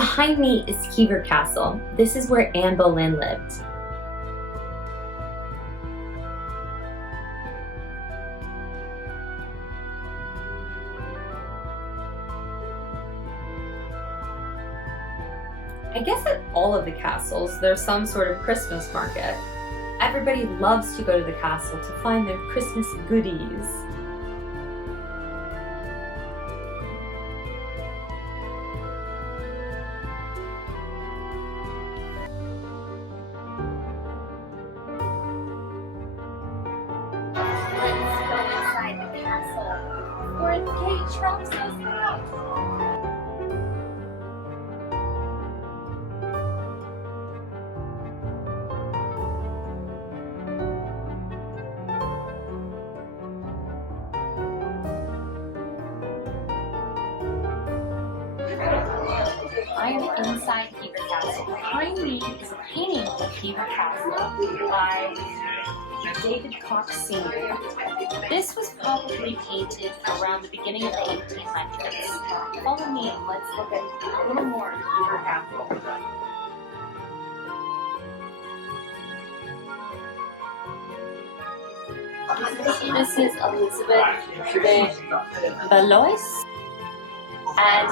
Behind me is Hever Castle. This is where Anne Boleyn lived. I guess at all of the castles, there's some sort of Christmas market. Everybody loves to go to the castle to find their Christmas goodies. Let's go inside the castle where the gate trumps us out. I am inside Hever Castle. Behind me is a painting of Hever Castle by David Cox Sr. This was probably painted around the beginning of the 1800s. Follow me and let's look at a little more of Hever Castle. This is Elizabeth de Valois. And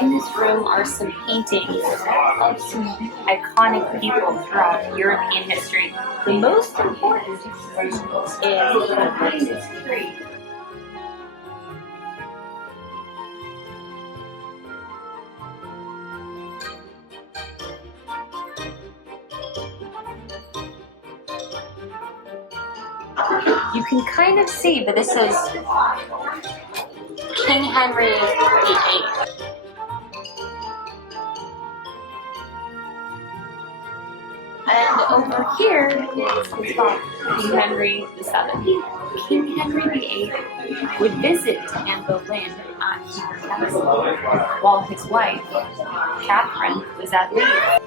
in this room are some paintings of some iconic people throughout European history. The most important is behind this tree. You can kind of see, but this is King Henry VIII. And over here is his father, King Henry VII. King Henry VIII would visit Anne Boleyn at Hever Castle while his wife, Catherine, was at leave.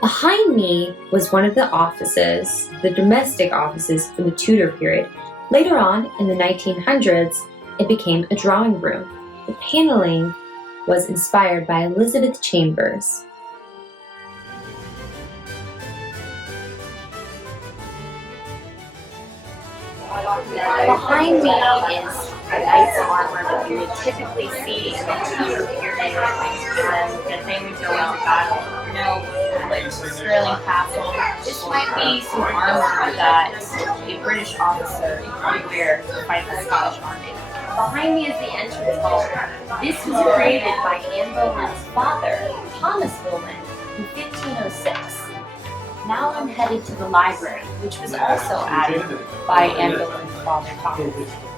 Behind me was one of the offices, the domestic offices from the Tudor period. Later on, in the 1900s, it became a drawing room. The paneling was inspired by Elizabeth Chambers. Behind me is a knight's armor that you would typically see in the Tudor period, and that they would go out battle. You know, like Sterling Castle. This might be some armor that a British officer would wear to fight the Scottish army. Behind me is the entrance hall. This was created by Anne Boleyn's father, Thomas Boleyn, in 1506. Now I'm headed to the library, which was also added by Anne Boleyn's father, Thomas.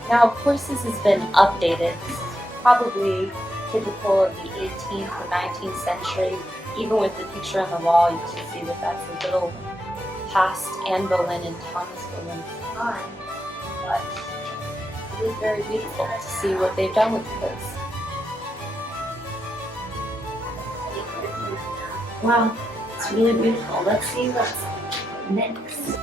Now, of course, this has been updated. This is probably typical of the 18th or 19th century. Even with the picture on the wall, you can see that that's a little past Anne Boleyn and Thomas Boleyn's time. But it is very beautiful to see what they've done with this. Wow, it's really beautiful. Let's see what's next.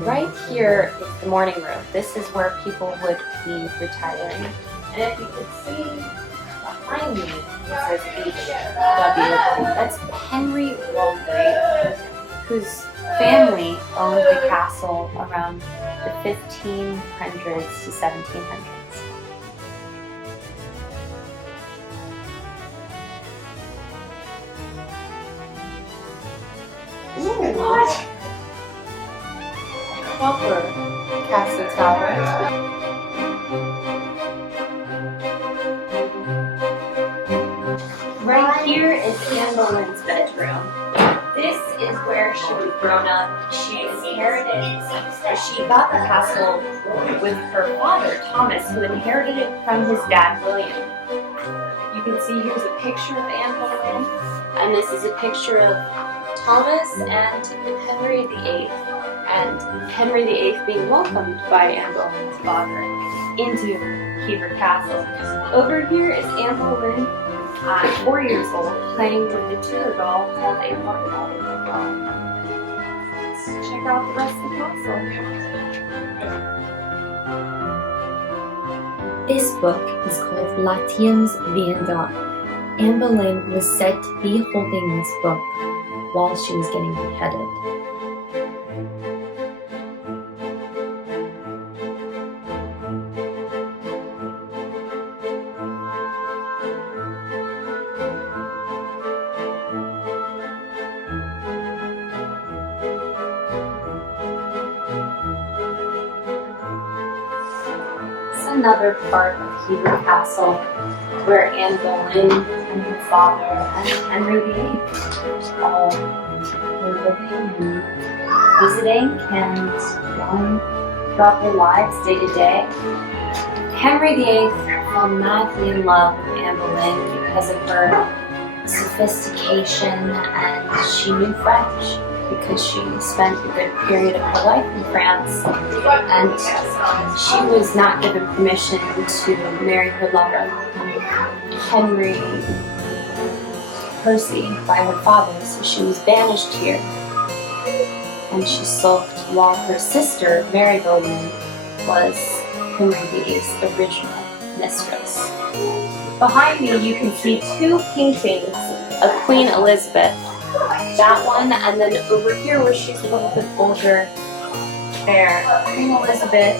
Right here is the morning room. This is where people would be retiring. And if you could see behind me, it says HW. That's Henry Waldegrave, whose family owned the castle around the 1500s to 1700s. Ooh, what? Copper Castle Tower. Right here is Anne Boleyn's bedroom. This is where she was grown up. She inherited, she got the castle with her father, Thomas, who inherited it from his dad, William. You can see here's a picture of Anne Boleyn, and this is a picture of Thomas and Henry VIII, and Henry VIII being welcomed by Anne Boleyn's father. into Hever Castle. Over here is Anne Boleyn, 4 years old, playing with the Tudor doll called a Bartholomew doll. Let's check out the rest of the castle. This book is called Latium's Vienda. Anne Boleyn was said to be holding this book while she was getting beheaded. Another part of Hever Castle where Anne Boleyn and her father and Henry VIII all were living and visiting and going throughout their lives day to day. Henry VIII fell madly in love with Anne Boleyn because of her sophistication, and she knew French because she spent a good period of her life in France, and she was not given permission to marry her lover, Henry Percy, by her father, so she was banished here, and she sulked while her sister, Mary Boleyn, was Henry VIII's original mistress. Behind me you can see two paintings of Queen Elizabeth. That one, and then over here where she's a little bit older, there, Queen Elizabeth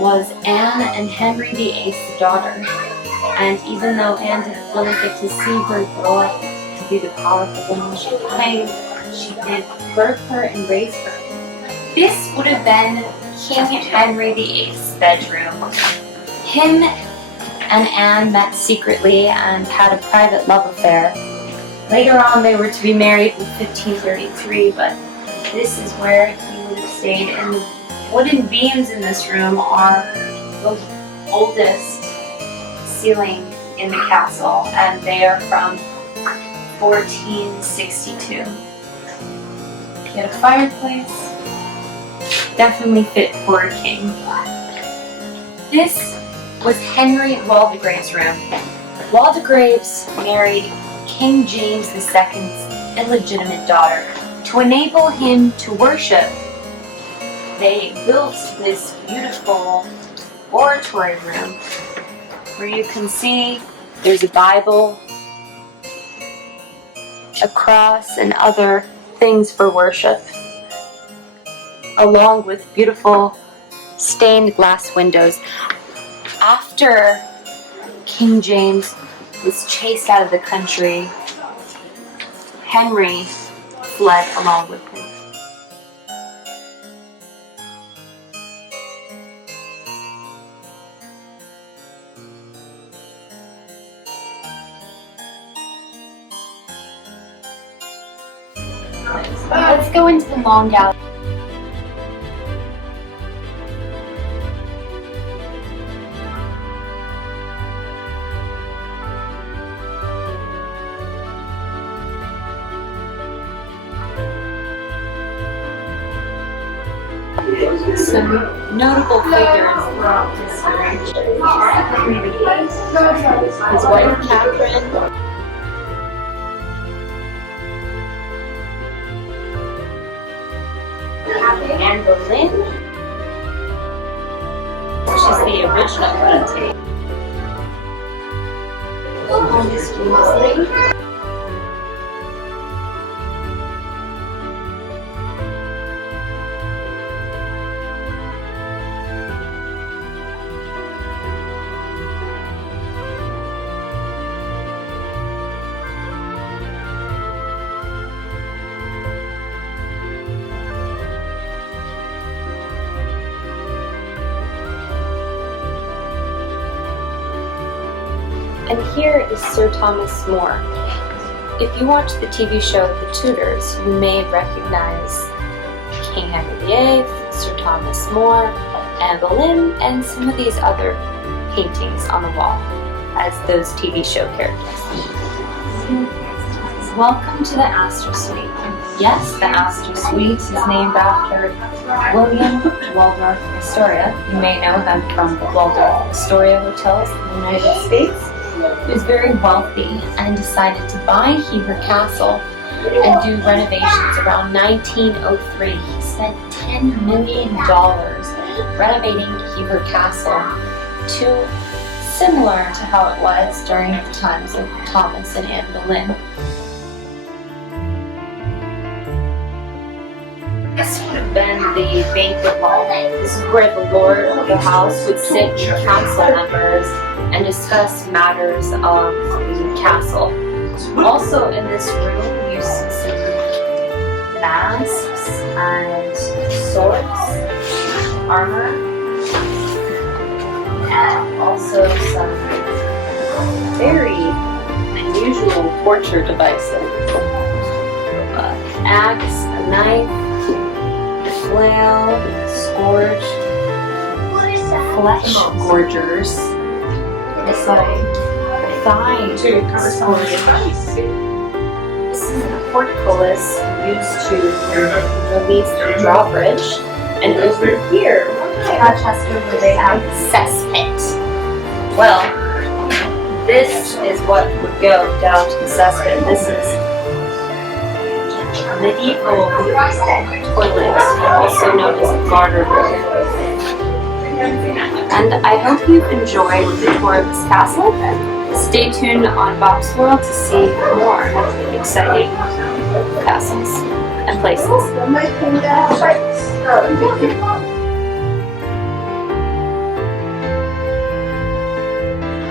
was Anne and Henry VIII's daughter. And even though Anne didn't really get to see her grow up to be the powerful woman she became, she did birth her and raise her. This would have been King Henry VIII's bedroom. Him and Anne met secretly and had a private love affair. Later on, they were to be married in 1533, but this is where he would have stayed. And the wooden beams in this room are the oldest ceiling in the castle, and they are from 1462. He had a fireplace, definitely fit for a king. This was Henry Waldegrave's room. Waldegraves married King James II's illegitimate daughter. To enable him to worship, they built this beautiful oratory room where you can see there's a Bible, a cross, and other things for worship, along with beautiful stained glass windows. After King James was chased out of the country, Henry fled along with him. Let's go into the long gallery. Some notable figures throughout this Henry VIII, his wife Catherine, Anne Boleyn, she's the original queen. And here is Sir Thomas More. If you watch the TV show The Tudors, you may recognize King Henry VIII, Sir Thomas More, Anne Boleyn, and some of these other paintings on the wall as those TV show characters. Welcome to the Astor Suite. Yes, the Astor Suite is named after William Waldorf Astoria. You may know him from the Waldorf Astoria hotels in the United States. He was very wealthy and decided to buy Hever Castle and do renovations around 1903. He spent $10 million renovating Hever Castle to similar to how it was during the times of Thomas and Anne Boleyn. This would have been the banquet hall. This is where the lord of the house would sit with council members and discuss matters of the castle. Also in this room you see some masks and swords, armor, and also some very unusual torture devices. Axe, a knife, flail, scourge, flesh gorgers. It's like thigh scourge. This is a portcullis used to release the drawbridge. And over here, where they have the cesspit. Well, this is what would go down to the cesspit. This is medieval toilet, also known as a garter room. And I hope you've enjoyed the tour of this castle. Stay tuned on Bob's World to see more exciting castles and places.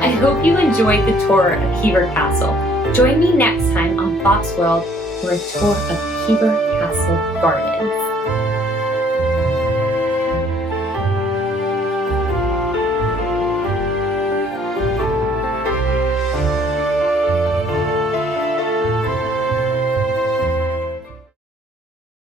I hope you enjoyed the tour of Hever Castle. Join me next time on Bob's World for a tour of Hever Castle Gardens.